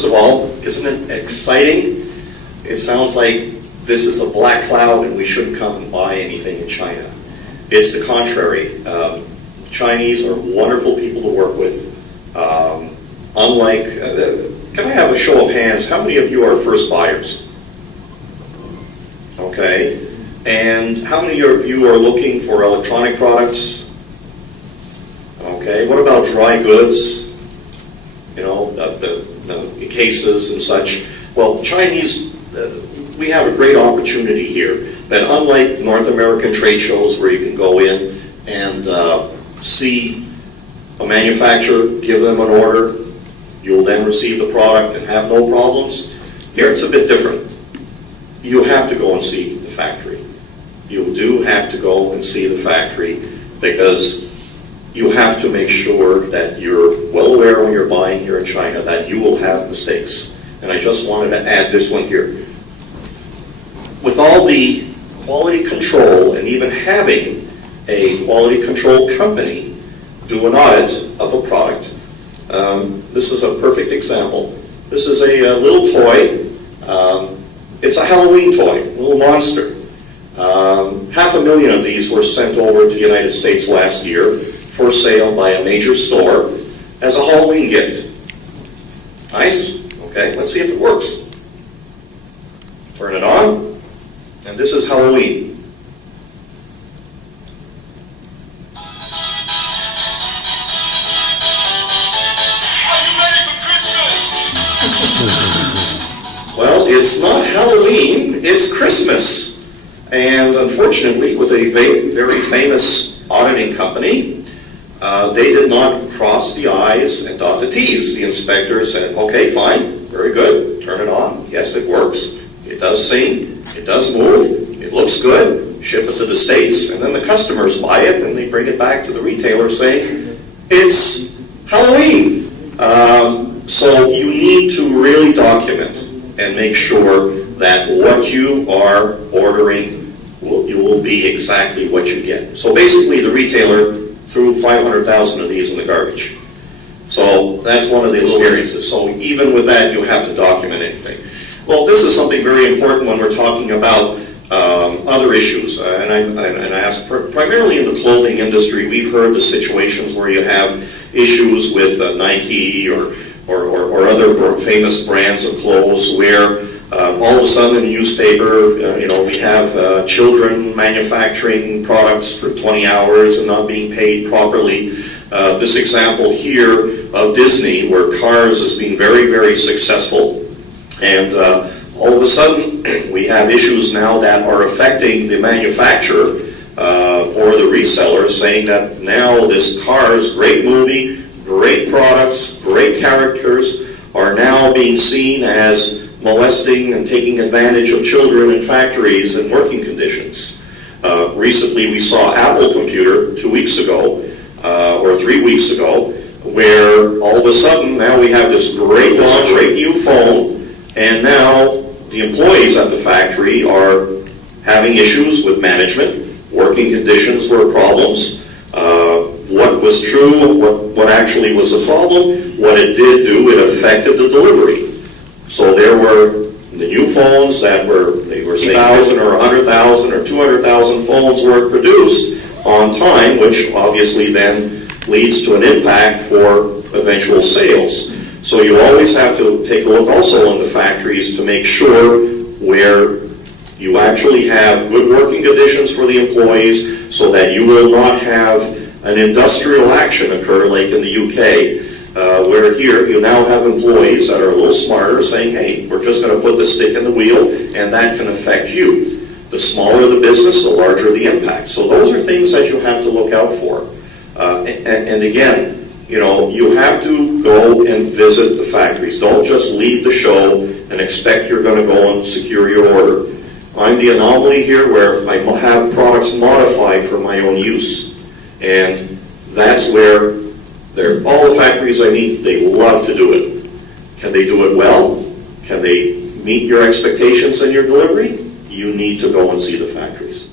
First of all, isn't it exciting? It sounds like this is a black cloud and we shouldn't come and buy anything in China. It's the contrary. Chinese are wonderful people to work with. Can I have a show of hands? How many of you are first buyers? Okay. And how many of you are looking for electronic products? Okay. What about dry goods? You know, the cases and such. Well, Chinese, we have a great opportunity here that unlike North American trade shows where you can go in and see a manufacturer, give them an order, you'll then receive the product and have no problems. Here it's a bit different. You have to go and see the factory. You do have to go and see the factory because you have to make sure that you're well aware when you're buying here in China that you will have mistakes. And I just wanted to add this one here. With all the quality control and even having a quality control company do an audit of a product, this is a perfect example. This is a little toy. It's a Halloween toy, a little monster. 500,000 of these were sent over to the United States last year for sale by a major store as a Halloween gift. Nice? Okay, let's see if it works. Turn it on, and this is Halloween. Well, it's not Halloween, it's Christmas. And unfortunately, with a very famous auditing company, they did not cross the I's and dot the T's. The inspector said, okay, fine, very good, turn it on. Yes, it works. It does sing, it does move, it looks good, ship it to the States, and then the customers buy it and they bring it back to the retailer saying, it's Halloween. So you need to really document and make sure that what you are ordering will be exactly what you get. So basically the retailer threw 500,000 of these in the garbage. So that's one of the experiences. So even with that, you have to document anything. Well, this is something very important when we're talking about other issues. And I ask, primarily in the clothing industry, we've heard the situations where you have issues with Nike or other famous brands of clothes where all of a sudden in the newspaper, we have children manufacturing products for 20 hours and not being paid properly. This example here of Disney, where Cars has been very, very successful, and all of a sudden we have issues now that are affecting the manufacturer or the reseller, saying that now this Cars, great movie, great products, great characters, are now being seen as molesting and taking advantage of children in factories and working conditions. Recently we saw Apple Computer 2 weeks ago, or 3 weeks ago, where all of a sudden now we have this great launch, great new phone, and now the employees at the factory are having issues with management, working conditions were problems. What was true, what actually was the problem, what it did do, it affected the delivery. So there were the new phones that they were saying 1,000 or 100,000 or 200,000 phones were produced on time, which obviously then leads to an impact for eventual sales. So you always have to take a look also in the factories to make sure where you actually have good working conditions for the employees so that you will not have an industrial action occur like in the UK. Where here you now have employees that are a little smarter saying, hey, we're just going to put the stick in the wheel and that can affect you. The smaller the business, the larger the impact. So those are things that you have to look out for. And again, you have to go and visit the factories. Don't just leave the show and expect you're going to go and secure your order. I'm the anomaly here where I have products modified for my own use. And that's where all the factories I meet, they love to do it. Can they do it well? Can they meet your expectations in your delivery? You need to go and see the factories.